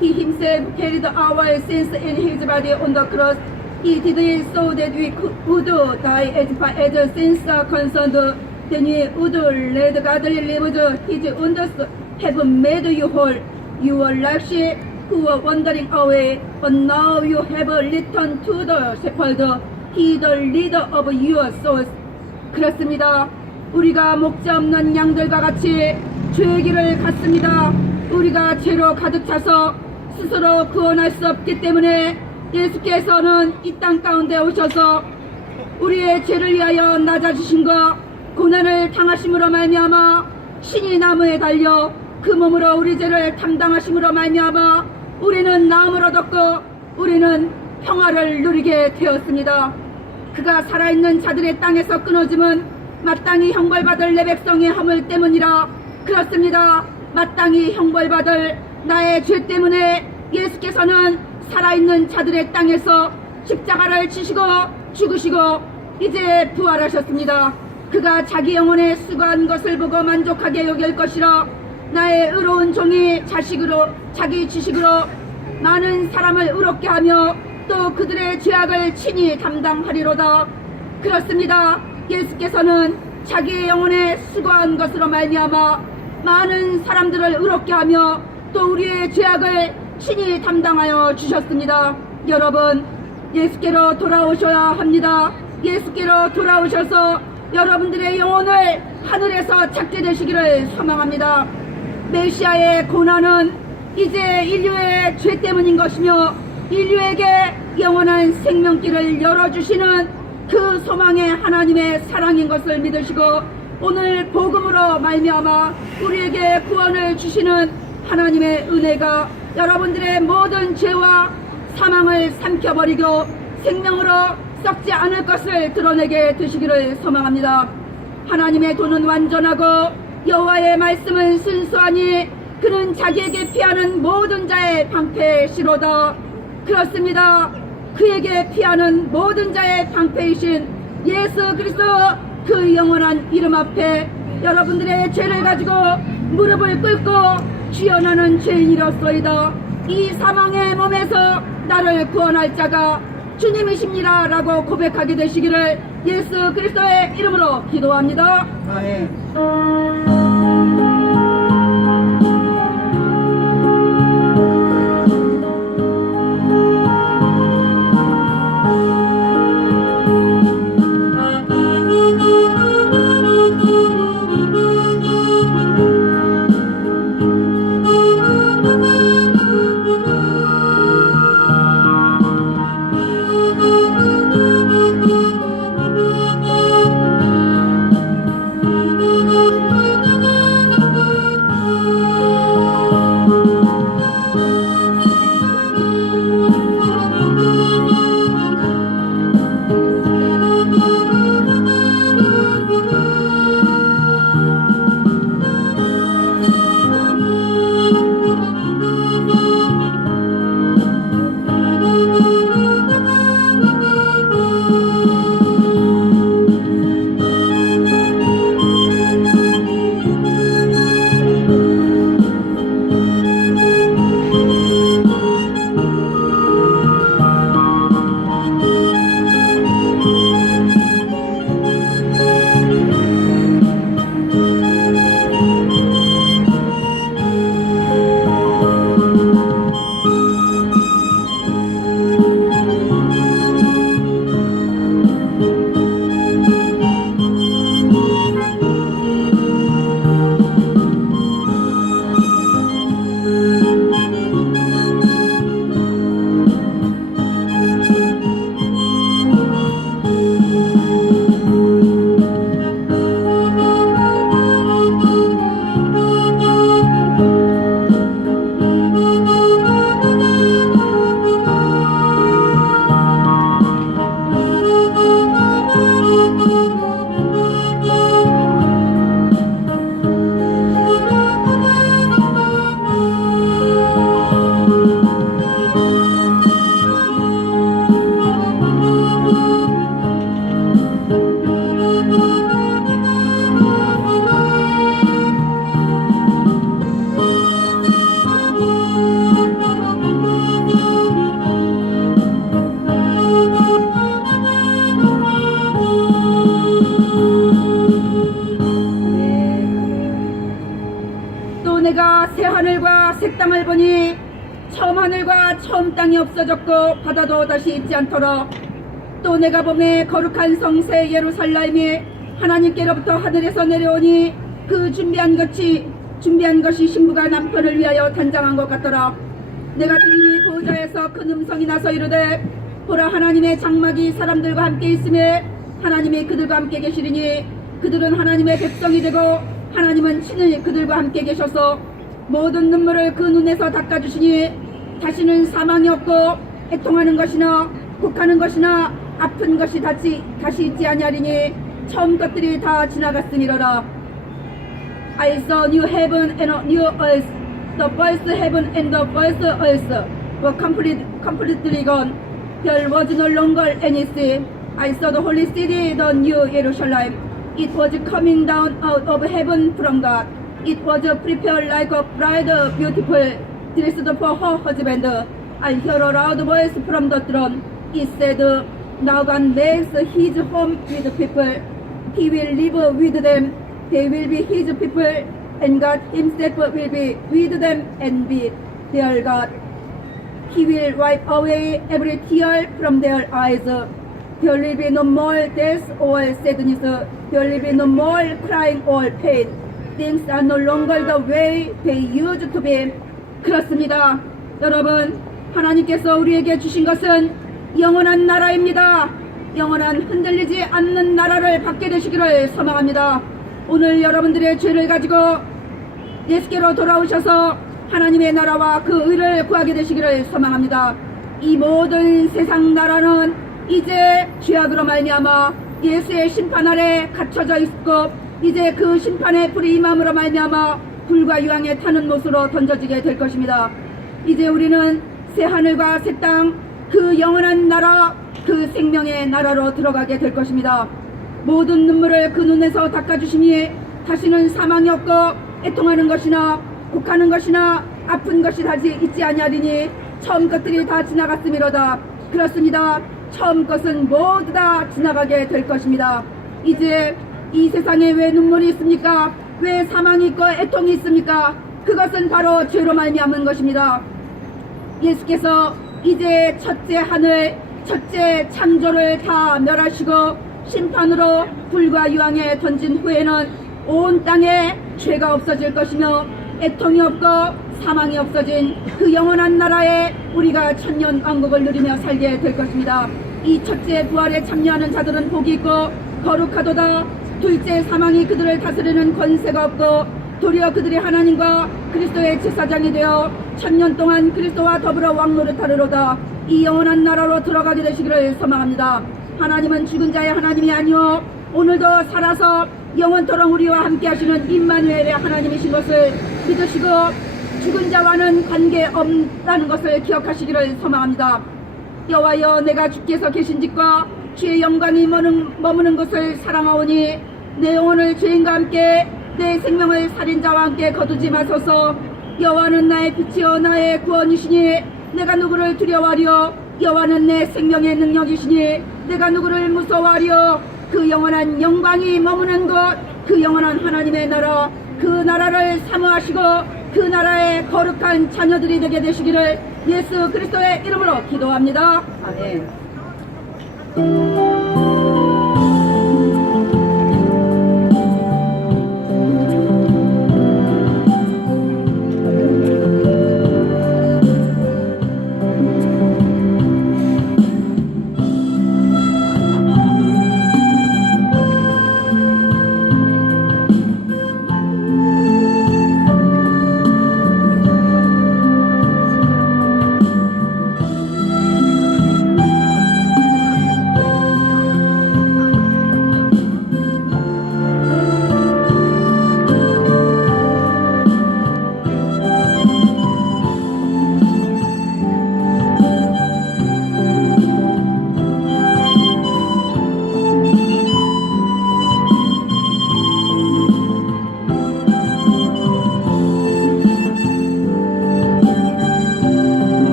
He himself carried our sins in his body on the cross. He did it so that we would die as far as sins are concerned. Then we would let God live his wonders have made you whole. You were like sheep who were wandering away, but now you have returned to the shepherd. He the leader of your souls. 그렇습니다. 우리가 목자 없는 양들과 같이 죄의 길을 갔습니다. 우리가 죄로 가득 차서 스스로 구원할 수 없기 때문에 예수께서는 이 땅 가운데 오셔서 우리의 죄를 위하여 낮아지심과 고난을 당하심으로 말미암아 신이 나무에 달려 그 몸으로 우리 죄를 담당하심으로 말미암아 우리는 나음을 얻었고 우리는 평화를 누리게 되었습니다. 그가 살아있는 자들의 땅에서 끊어짐은 마땅히 형벌받을 내 백성의 허물 때문이라. 그렇습니다. 마땅히 형벌받을 나의 죄 때문에 예수께서는 살아있는 자들의 땅에서 십자가를 지시고 죽으시고 이제 부활하셨습니다. 그가 자기 영혼에 수고한 것을 보고 만족하게 여길 것이라. 나의 의로운 종이 자기 지식으로 많은 사람을 의롭게 하며 또 그들의 죄악을 친히 담당하리로다. 그렇습니다. 예수께서는 자기의 영혼에 수고한 것으로 말미암아 많은 사람들을 의롭게 하며 또 우리의 죄악을 친히 담당하여 주셨습니다. 여러분, 예수께로 돌아오셔야 합니다. 예수께로 돌아오셔서 여러분들의 영혼을 하늘에서 찾게 되시기를 소망합니다. 메시아의 고난은 이제 인류의 죄 때문인 것이며 인류에게 영원한 생명길을 열어주시는 그 소망의 하나님의 사랑인 것을 믿으시고 오늘 복음으로 말미암아 우리에게 구원을 주시는 하나님의 은혜가 여러분들의 모든 죄와 사망을 삼켜버리고 생명으로 썩지 않을 것을 드러내게 되시기를 소망합니다. 하나님의 도는 완전하고 여호와의 말씀은 순수하니 그는 자기에게 피하는 모든 자의 방패시로다. 그렇습니다. 그에게 피하는 모든 자의 방패이신 예수 그리스도 그 영원한 이름 앞에 여러분들의 죄를 가지고 무릎을 꿇고 주여 나는 죄인이로소이다. 이 사망의 몸에서 나를 구원할 자가 주님이십니다 라고 고백하게 되시기를 예수 그리스도의 이름으로 기도합니다. 아멘. 땅을 보니 처음 하늘과 처음 땅이 없어졌고 바다도 다시 있지 않도록 또 내가 보매 거룩한 성새 예루살렘이 하나님께로부터 하늘에서 내려오니 그 준비한 것이 신부가 남편을 위하여 단장한 것 같더라. 내가 들으니 보좌에서 큰 음성이 나서 이르되 보라 하나님의 장막이 사람들과 함께 있음에 하나님이 그들과 함께 계시리니 그들은 하나님의 백성이 되고 하나님은 친히 그들과 함께 계셔서 모든 눈물을 그 눈에서 닦아주시니 다시는 사망이 없고 애통하는 것이나 곡하는 것이나 아픈 것이 다시 있지 아니하리니 처음 것들이 다 지나갔으니로라. I saw new heaven and a new earth. The first heaven and the first earth were completely gone. There was no longer any sea. I saw the holy city, the new Jerusalem. It was coming down out of heaven from God. It was prepared like a bride beautiful, dressed for her husband. I heard a loud voice from the throne. It said, now God makes his home with people. He will live with them. They will be his people, and God himself will be with them and be their God. He will wipe away every tear from their eyes. There will be no more death or sadness. There will be no more crying or pain. Things are no longer the way they used to be. 그렇습니다. 여러분, 하나님께서 우리에게 주신 것은 영원한 나라입니다. 영원한 흔들리지 않는 나라를 받게 되시기를 소망합니다. 오늘 여러분들의 죄를 가지고 예수께로 돌아오셔서 하나님의 나라와 그 의를 구하게 되시기를 소망합니다. 이 모든 세상 나라는 이제 죄악으로 말미암아 예수의 심판 아래 갇혀져 있고 이제 그 심판의 불이 임함으로 말미암아 불과 유황에 타는 못으로 던져지게 될 것입니다. 이제 우리는 새 하늘과 새 땅, 그 영원한 나라, 그 생명의 나라로 들어가게 될 것입니다. 모든 눈물을 그 눈에서 닦아주시니 다시는 사망이 없고 애통하는 것이나 곡하는 것이나 아픈 것이 다시 있지 아니하리니 처음 것들이 다 지나갔음이로다. 그렇습니다. 처음 것은 모두 다 지나가게 될 것입니다. 이제 이 세상에 왜 눈물이 있습니까? 왜 사망이 있고 애통이 있습니까? 그것은 바로 죄로 말미암은 것입니다. 예수께서 이제 첫째 하늘, 첫째 창조를 다 멸하시고 심판으로 불과 유황에 던진 후에는 온 땅에 죄가 없어질 것이며 애통이 없고 사망이 없어진 그 영원한 나라에 우리가 천년 왕국을 누리며 살게 될 것입니다. 이 첫째 부활에 참여하는 자들은 복이 있고 거룩하도다. 둘째 사망이 그들을 다스리는 권세가 없고 도리어 그들이 하나님과 그리스도의 제사장이 되어 천년 동안 그리스도와 더불어 왕노릇하리로다. 이 영원한 나라로 들어가게 되시기를 소망합니다. 하나님은 죽은 자의 하나님이 아니오 오늘도 살아서 영원토록 우리와 함께 하시는 임마누엘의 하나님이신 것을 믿으시고 죽은 자와는 관계없다는 것을 기억하시기를 소망합니다. 여호와여, 내가 주께서 계신 집과 주의 영광이 머무는 곳을 사랑하오니 내 영혼을 죄인과 함께 내 생명을 살인자와 함께 거두지 마소서. 여호와는 나의 빛이요 나의 구원이시니 내가 누구를 두려워하리요. 여호와는 내 생명의 능력이시니 내가 누구를 무서워하리요. 그 영원한 영광이 머무는 곳, 그 영원한 하나님의 나라, 그 나라를 사모하시고 그 나라의 거룩한 자녀들이 되게 되시기를 예수 그리스도의 이름으로 기도합니다. 아멘.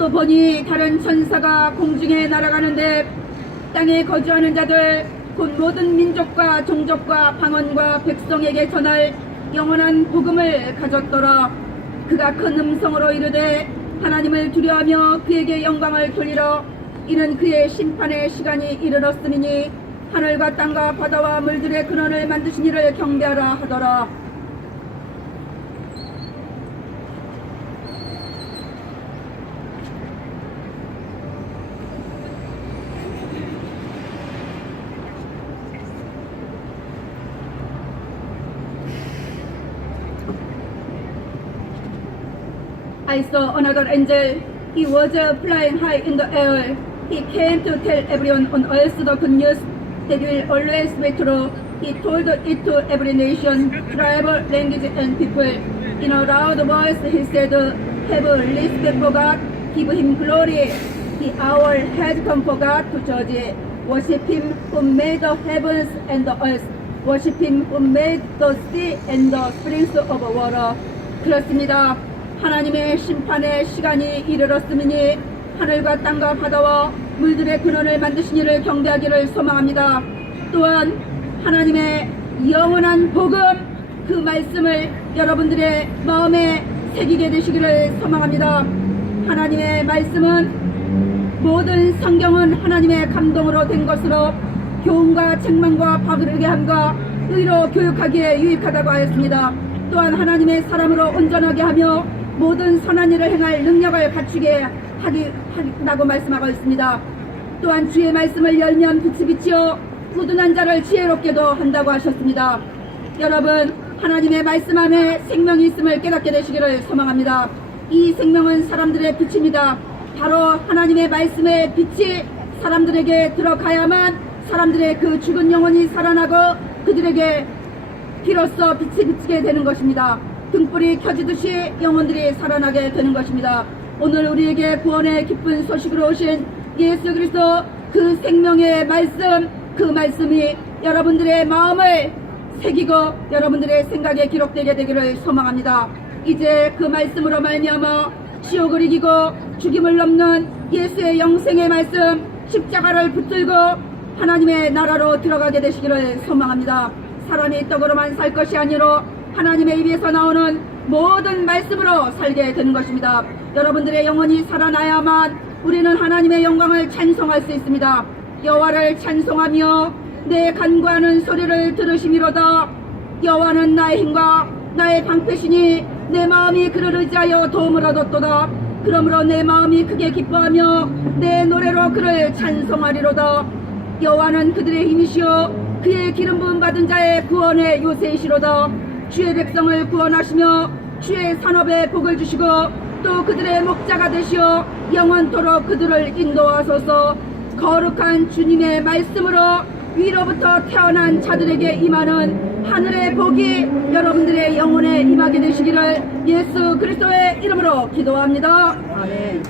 또 보니 다른 천사가 공중에 날아가는데 땅에 거주하는 자들 곧 모든 민족과 종족과 방언과 백성에게 전할 영원한 복음을 가졌더라. 그가 큰 음성으로 이르되 하나님을 두려워하며 그에게 영광을 돌리러 이는 그의 심판의 시간이 이르렀으니 하늘과 땅과 바다와 물들의 근원을 만드신 이를 경배하라 하더라. I saw another angel. He was flying high in the air. He came to tell everyone on earth the good news that will always be true. He told it to every nation, tribe, language, and people. In a loud voice, he said, "Have respect for God, give him glory. The hour has come for God to judge. Worship him who made the heavens and the earth. Worship him who made the sea and the springs of water." 그렇습니다. 하나님의 심판의 시간이 이르렀으니 하늘과 땅과 바다와 물들의 근원을 만드신 이를 경배하기를 소망합니다. 또한 하나님의 영원한 복음 그 말씀을 여러분들의 마음에 새기게 되시기를 소망합니다. 하나님의 말씀은 모든 성경은 하나님의 감동으로 된 것으로 교훈과 책망과 바르게 함과 의로 교육하기에 유익하다고 하였습니다. 또한 하나님의 사람으로 온전하게 하며 모든 선한 일을 행할 능력을 갖추게 하라고 말씀하고 있습니다. 또한 주의 말씀을 열면 빛이 비치어 무둔한 자를 지혜롭게도 한다고 하셨습니다. 여러분, 하나님의 말씀 안에 생명이 있음을 깨닫게 되시기를 소망합니다. 이 생명은 사람들의 빛입니다. 바로 하나님의 말씀의 빛이 사람들에게 들어가야만 사람들의 그 죽은 영혼이 살아나고 그들에게 비로소 빛이 비치게 되는 것입니다. 등불이 켜지듯이 영혼들이 살아나게 되는 것입니다. 오늘 우리에게 구원의 기쁜 소식으로 오신 예수 그리스도 그 생명의 말씀, 그 말씀이 여러분들의 마음을 새기고 여러분들의 생각에 기록되게 되기를 소망합니다. 이제 그 말씀으로 말미암아 지옥을 이기고 죽임을 넘는 예수의 영생의 말씀, 십자가를 붙들고 하나님의 나라로 들어가게 되시기를 소망합니다. 사람이 떡으로만 살 것이 아니로 하나님의 입에서 나오는 모든 말씀으로 살게 되는 것입니다. 여러분들의 영혼이 살아나야만 우리는 하나님의 영광을 찬송할 수 있습니다. 여호와를 찬송하며 내 간구하는 소리를 들으시미로다. 여호와는 나의 힘과 나의 방패시니 내 마음이 그를 의지하여 도움을 얻었도다. 그러므로 내 마음이 크게 기뻐하며 내 노래로 그를 찬송하리로다. 여호와는 그들의 힘이시오 그의 기름 부음 받은 자의 구원의 요새이시로다. 주의 백성을 구원하시며 주의 산업에 복을 주시고 또 그들의 목자가 되시어 영원토록 그들을 인도하소서. 거룩한 주님의 말씀으로 위로부터 태어난 자들에게 임하는 하늘의 복이 여러분들의 영혼에 임하게 되시기를 예수 그리스도의 이름으로 기도합니다. 아멘.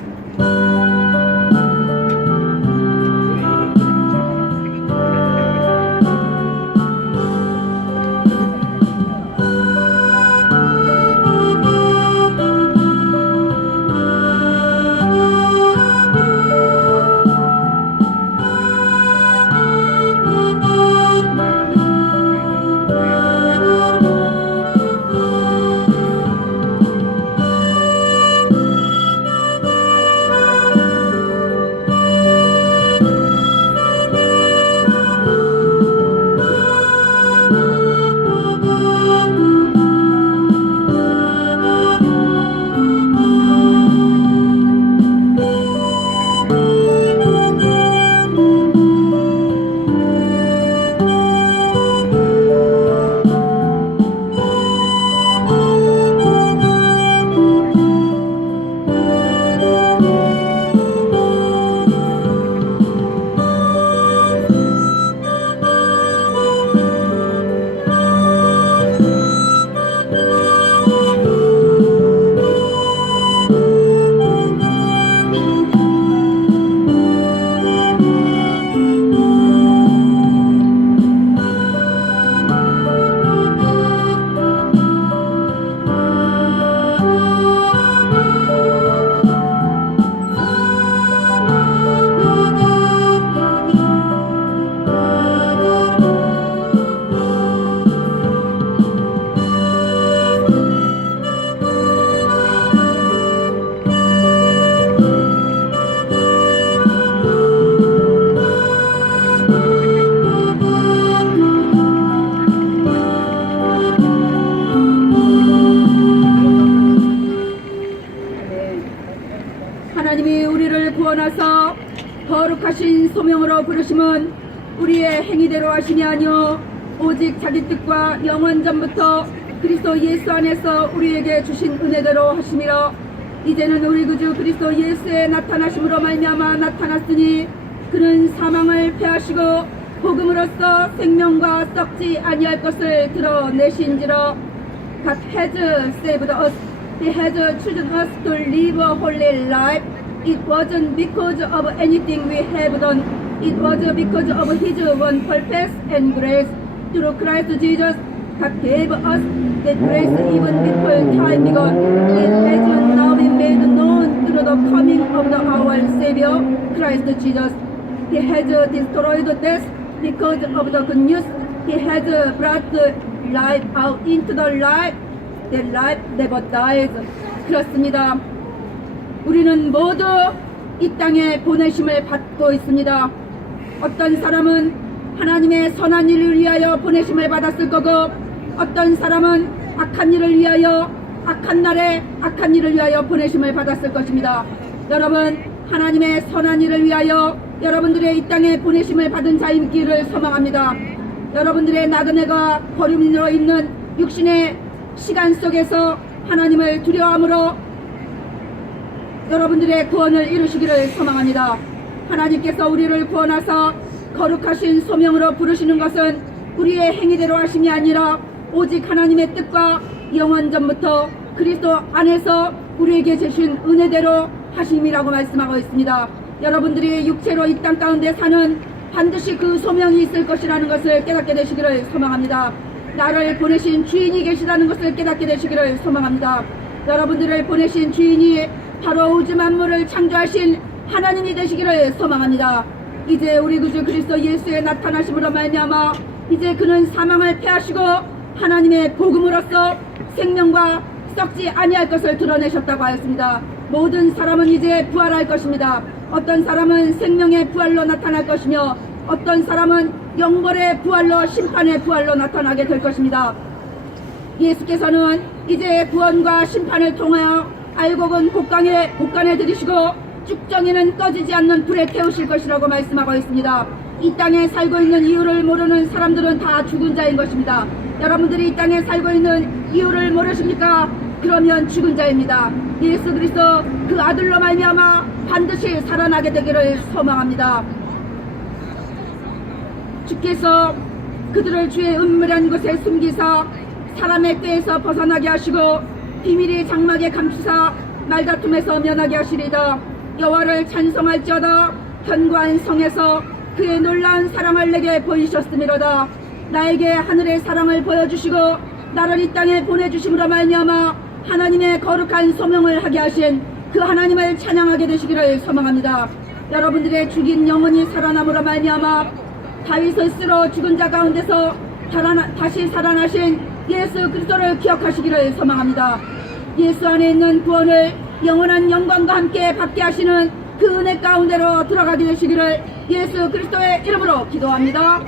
구원하사 거룩하신 소명으로 부르심은 우리의 행위대로 하심이 아니요 오직 자기 뜻과 영원전부터 그리스도 예수 안에서 우리에게 주신 은혜대로 하심이라. 이제는 우리 구주 그리스도 예수의 나타나심으로 말미암아 나타났으니 그는 사망을 패하시고 복음으로써 생명과 썩지 아니할 것을 드러내신지라. God has saved us. He has chosen us to live a holy life. It wasn't because of anything we have done. It was because of His one purpose and grace. Through Christ Jesus, God gave us that grace even before time began. It has now been made known through the coming of our Savior, Christ Jesus. He has destroyed death because of the good news. He has brought life out into the light. The life never dies. 그렇습니다. 우리는 모두 이 땅에 보내심을 받고 있습니다. 어떤 사람은 하나님의 선한 일을 위하여 보내심을 받았을 거고 어떤 사람은 악한 일을 위하여 악한 날에 악한 일을 위하여 보내심을 받았을 것입니다. 여러분, 하나님의 선한 일을 위하여 여러분들의 이 땅에 보내심을 받은 자임기를 소망합니다. 여러분들의 나그네가 버림으로 있는 육신의 시간 속에서 하나님을 두려워함으로 여러분들의 구원을 이루시기를 소망합니다. 하나님께서 우리를 구원하사 거룩하신 소명으로 부르시는 것은 우리의 행위대로 하심이 아니라 오직 하나님의 뜻과 영원전부터 그리스도 안에서 우리에게 주신 은혜대로 하심이라고 말씀하고 있습니다. 여러분들이 육체로 이 땅 가운데 사는 반드시 그 소명이 있을 것이라는 것을 깨닫게 되시기를 소망합니다. 나를 보내신 주인이 계시다는 것을 깨닫게 되시기를 소망합니다. 여러분들을 보내신 주인이 바로 우주 만물을 창조하신 하나님이 되시기를 소망합니다. 이제 우리 구주 그리스도 예수의 나타나심으로 말미암아 이제 그는 사망을 패하시고 하나님의 복음으로써 생명과 썩지 아니할 것을 드러내셨다고 하였습니다. 모든 사람은 이제 부활할 것입니다. 어떤 사람은 생명의 부활로 나타날 것이며 어떤 사람은 영벌의 부활로 심판의 부활로 나타나게 될 것입니다. 예수께서는 이제 구원과 심판을 통하여 알곡은 곡간에 들이시고 쭉정이는 꺼지지 않는 불에 태우실 것이라고 말씀하고 있습니다. 이 땅에 살고 있는 이유를 모르는 사람들은 다 죽은 자인 것입니다. 여러분들이 이 땅에 살고 있는 이유를 모르십니까? 그러면 죽은 자입니다. 예수 그리스도 그 아들로 말미암아 반드시 살아나게 되기를 소망합니다. 주께서 그들을 주의 은밀한 곳에 숨기사 사람의 꾀에서 벗어나게 하시고 비밀이 장막에 감추사 말다툼에서 면하게 하시리다. 여호와를 찬송할지어다. 견고한 성에서 그의 놀라운 사랑을 내게 보이셨음이로다. 나에게 하늘의 사랑을 보여주시고 나를 이 땅에 보내주심으로 말미암아 하나님의 거룩한 소명을 하게 하신 그 하나님을 찬양하게 되시기를 소망합니다. 여러분들의 죽인 영혼이 살아남으로 말미암아 다윗의 스스로 죽은 자 가운데서 다시 살아나신 예수 그리스도를 기억하시기를 소망합니다. 예수 안에 있는 구원을 영원한 영광과 함께 받게 하시는 그 은혜 가운데로 들어가게 되시기를 예수 그리스도의 이름으로 기도합니다.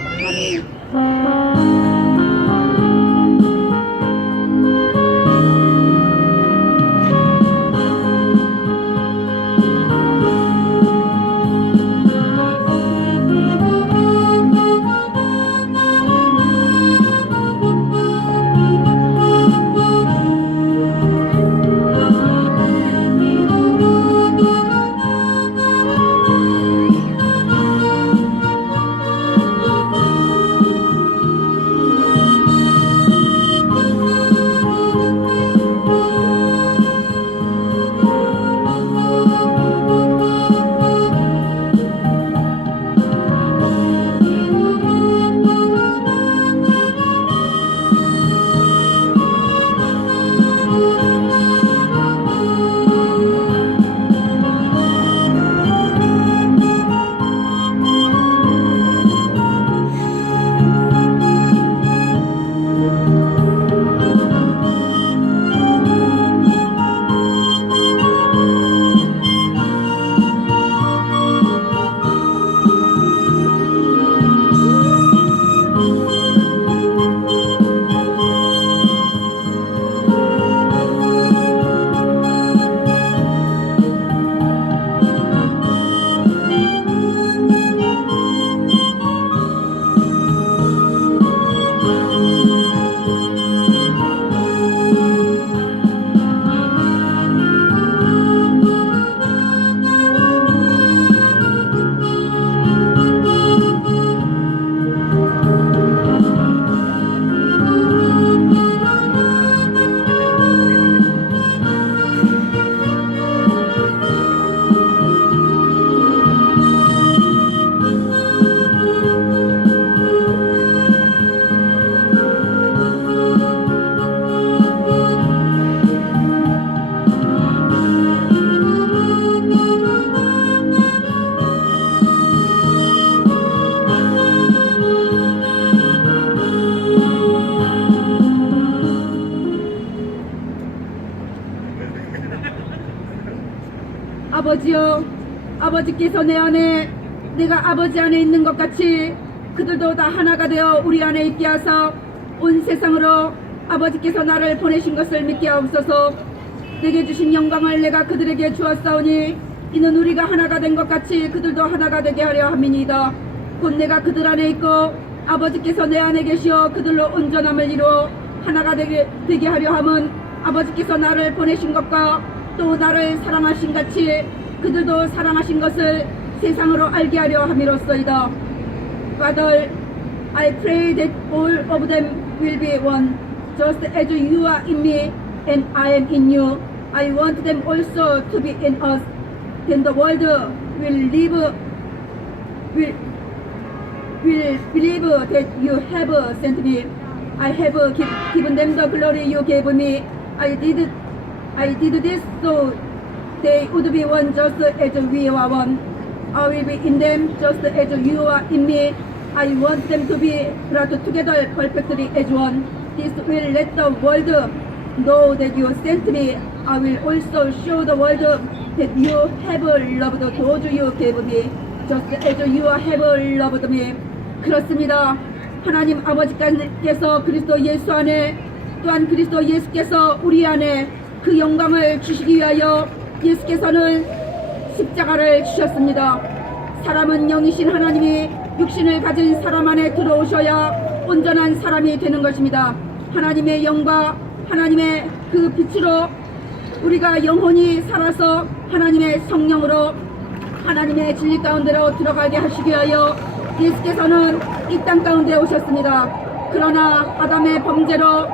아버지여, 아버지께서 내 안에, 내가 아버지 안에 있는 것 같이 그들도 다 하나가 되어 우리 안에 있게 하사 온 세상으로 아버지께서 나를 보내신 것을 믿게 하옵소서. 내게 주신 영광을 내가 그들에게 주었사오니 이는 우리가 하나가 된 것 같이 그들도 하나가 되게 하려 함이니이다. 곧 내가 그들 안에 있고 아버지께서 내 안에 계시어 그들로 온전함을 이루어 하나가 되게 하려 함은 아버지께서 나를 보내신 것과 또 나를 사랑하신 같이 그들도 사랑하신 것을 세상으로 알게 하려 함이로소이다. Father, I pray that all of them will be one, just as you are in me and I am in you. I want them also to be in us. Then the world will believe that you have sent me. I have given them the glory you gave me. I did this so they would be one just as we are one. I will be in them just as you are in me. I want them to be brought together perfectly as one. This will let the world know that you sent me. I will also show the world that you have loved those you gave me, just as you have loved me. 그렇습니다. 하나님 아버지께서 그리스도 예수 안에 또한 그리스도 예수께서 우리 안에 그 영광을 주시기 위하여 예수께서는 십자가를 주셨습니다. 사람은 영이신 하나님이 육신을 가진 사람 안에 들어오셔야 온전한 사람이 되는 것입니다. 하나님의 영과 하나님의 그 빛으로 우리가 영혼이 살아서 하나님의 성령으로 하나님의 진리 가운데로 들어가게 하시기 위하여 예수께서는 이 땅 가운데 오셨습니다. 그러나 아담의 범죄로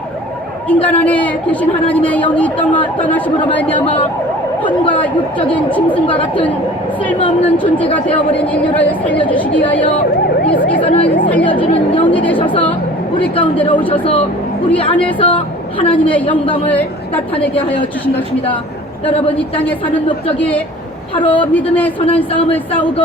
인간 안에 계신 하나님의 영이 떠나심으로 말미암아 혼과 육적인 짐승과 같은 쓸모없는 존재가 되어버린 인류를 살려주시기 위하여 예수께서는 살려주는 영이 되셔서 우리 가운데로 오셔서 우리 안에서 하나님의 영광을 나타내게 하여 주신 것입니다. 여러분, 이 땅에 사는 목적이 바로 믿음의 선한 싸움을 싸우고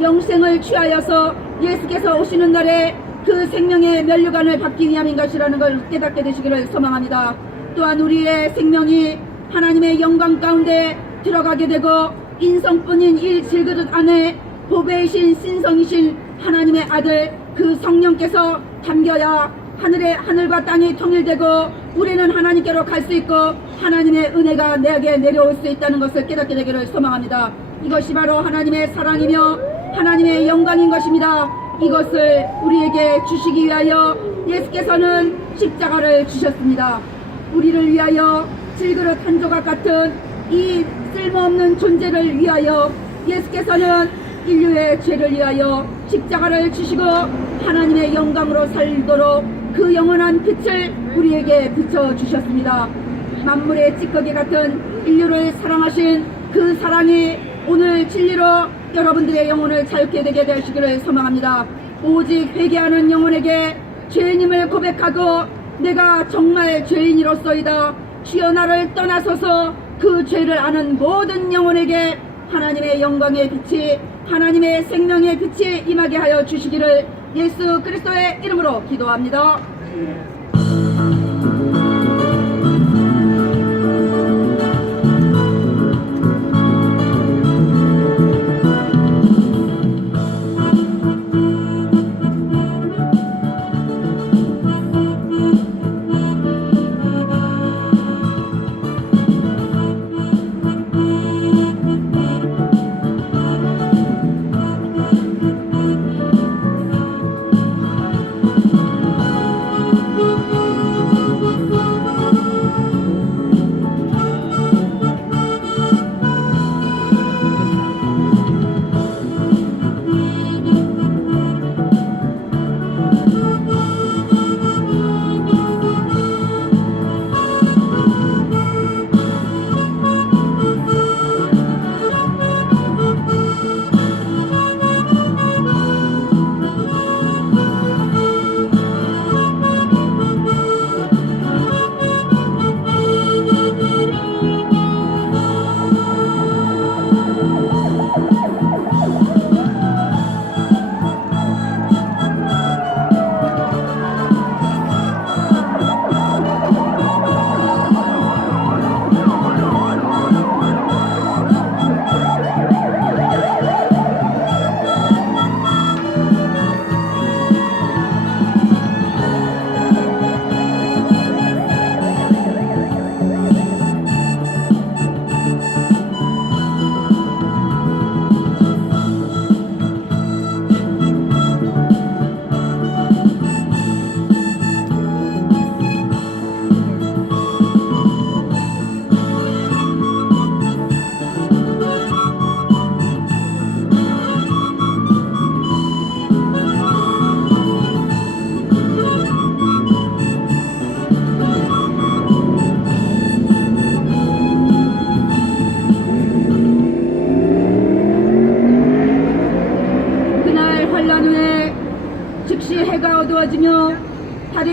영생을 취하여서 예수께서 오시는 날에 그 생명의 면류관을 받기 위함인 것이라는 걸 깨닫게 되시기를 소망합니다. 또한 우리의 생명이 하나님의 영광 가운데 들어가게 되고 인성뿐인 이 질그릇 안에 보배이신 신성이신 하나님의 아들 그 성령께서 담겨야 하늘과 땅이 통일되고 우리는 하나님께로 갈 수 있고 하나님의 은혜가 내게 내려올 수 있다는 것을 깨닫게 되기를 소망합니다. 이것이 바로 하나님의 사랑이며 하나님의 영광인 것입니다. 이것을 우리에게 주시기 위하여 예수께서는 십자가를 주셨습니다. 우리를 위하여 질그릇 한 조각 같은 이 쓸모없는 존재를 위하여 예수께서는 인류의 죄를 위하여 십자가를 주시고 하나님의 영광으로 살도록 그 영원한 빛을 우리에게 비춰주셨습니다. 만물의 찌꺼기 같은 인류를 사랑하신 그 사랑이 오늘 진리로 여러분들의 영혼을 자유케 되게 되시기를 소망합니다. 오직 회개하는 영혼에게 죄인임을 고백하고 내가 정말 죄인이로소이다. 주여 나를 떠나소서 그 죄를 아는 모든 영혼에게 하나님의 영광의 빛이 하나님의 생명의 빛이 임하게 하여 주시기를 예수 그리스도의 이름으로 기도합니다.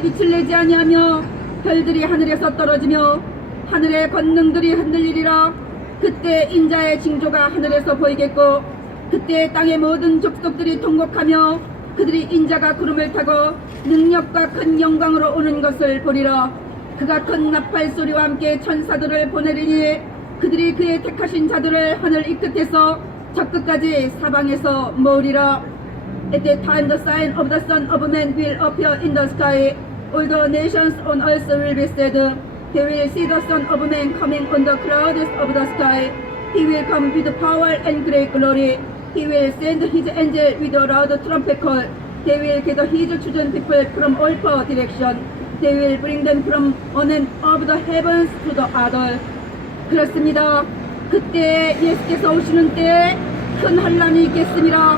하늘의 빛을 내지 아니하며 별들이 하늘에서 떨어지며 하늘의 권능들이 흔들리리라. 그때 인자의 징조가 하늘에서 보이겠고 그때 땅의 모든 족속들이 통곡하며 그들이 인자가 구름을 타고 능력과 큰 영광으로 오는 것을 보리라. 그가 큰 나팔 소리와 함께 천사들을 보내리니 그들이 그의 택하신 자들을 하늘 이 끝에서 저 끝까지 사방에서 모으리라. At that time the sign of the Son of Man will appear in the sky. All the nations on earth will be sad. They will see the Son of Man coming on the clouds of the sky. He will come with power and great glory. He will send his angel with a loud trumpet call. They will gather his chosen people from all four directions. They will bring them from one end of the heavens to the other. 그렇습니다. 그때 예수께서 오시는 때에 큰 환란이 있겠습니다.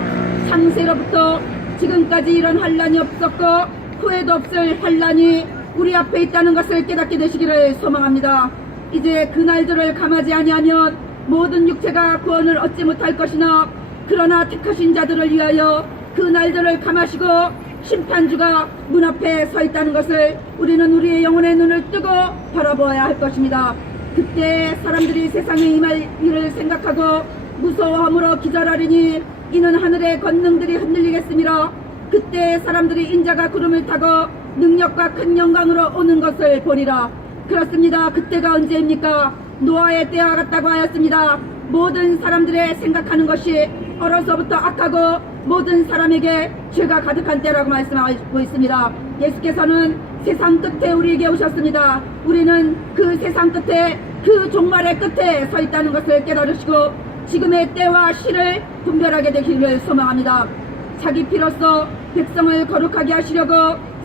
창세로부터 지금까지 이런 환란이 없었고 후에도 없을 환란이 우리 앞에 있다는 것을 깨닫게 되시기를 소망합니다. 이제 그 날들을 감하지 아니하면 모든 육체가 구원을 얻지 못할 것이나 그러나 택하신 자들을 위하여 그 날들을 감하시고 심판주가 문 앞에 서 있다는 것을 우리는 우리의 영혼의 눈을 뜨고 바라보아야 할 것입니다. 그때 사람들이 세상에 임할 일을 생각하고 무서워함으로 기절하리니 이는 하늘의 권능들이 흔들리겠습니다. 그때 사람들이 인자가 구름을 타고 능력과 큰 영광으로 오는 것을 보리라. 그렇습니다. 그때가 언제입니까? 노아의 때와 같다고 하였습니다. 모든 사람들의 생각하는 것이 어려서부터 악하고 모든 사람에게 죄가 가득한 때라고 말씀하고 있습니다. 예수께서는 세상 끝에 우리에게 오셨습니다. 우리는 그 세상 끝에 그 종말의 끝에 서 있다는 것을 깨달으시고 지금의 때와 시를 분별하게 되기를 소망합니다. 자기 피로써 백성을 거룩하게 하시려고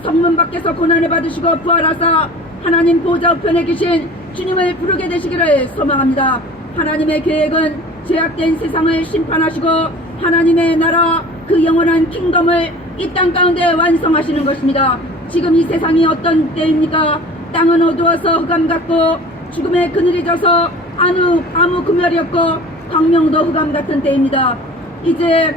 성문 밖에서 고난을 받으시고 부활하사 하나님 보좌 우편에 계신 주님을 부르게 되시기를 소망합니다. 하나님의 계획은 죄악된 세상을 심판하시고 하나님의 나라 그 영원한 킹덤을 이 땅 가운데 완성하시는 것입니다. 지금 이 세상이 어떤 때입니까? 땅은 어두워서 흑암 같고 죽음의 그늘이 져서 아무 구별이 없고 광명도 흑암 같은 때입니다. 이제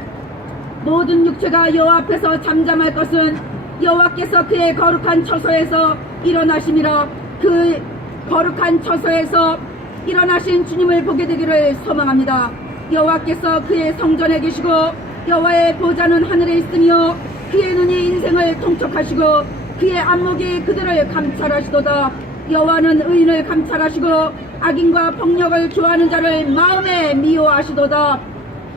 모든 육체가 여호와 앞에서 잠잠할 것은 여호와께서 그의 거룩한 처소에서 일어나심이라. 그 거룩한 처소에서 일어나신 주님을 보게 되기를 소망합니다. 여호와께서 그의 성전에 계시고 여호와의 보좌는 하늘에 있으며 그의 눈이 인생을 통촉하시고 그의 안목이 그들을 감찰하시도다. 여호와는 의인을 감찰하시고 악인과 폭력을 좋아하는 자를 마음에 미워하시도다.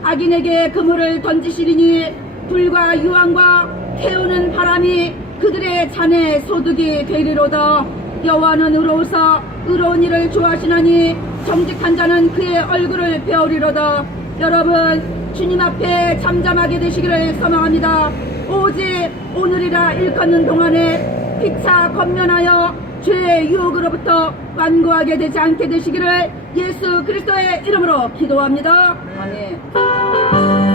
악인에게 그물을 던지시리니 불과 유황과 태우는 바람이 그들의 잔에 소득이 되리로다. 여호와는 의로우사 의로운 일을 좋아하시나니 정직한 자는 그의 얼굴을 배우리로다. 여러분 주님 앞에 잠잠하게 되시기를 소망합니다. 오직 오늘이라 일컫는 동안에 피차 건면하여 죄의 유혹으로부터 완고하게 되지 않게 되시기를 예수 그리스도의 이름으로 기도합니다. 아멘.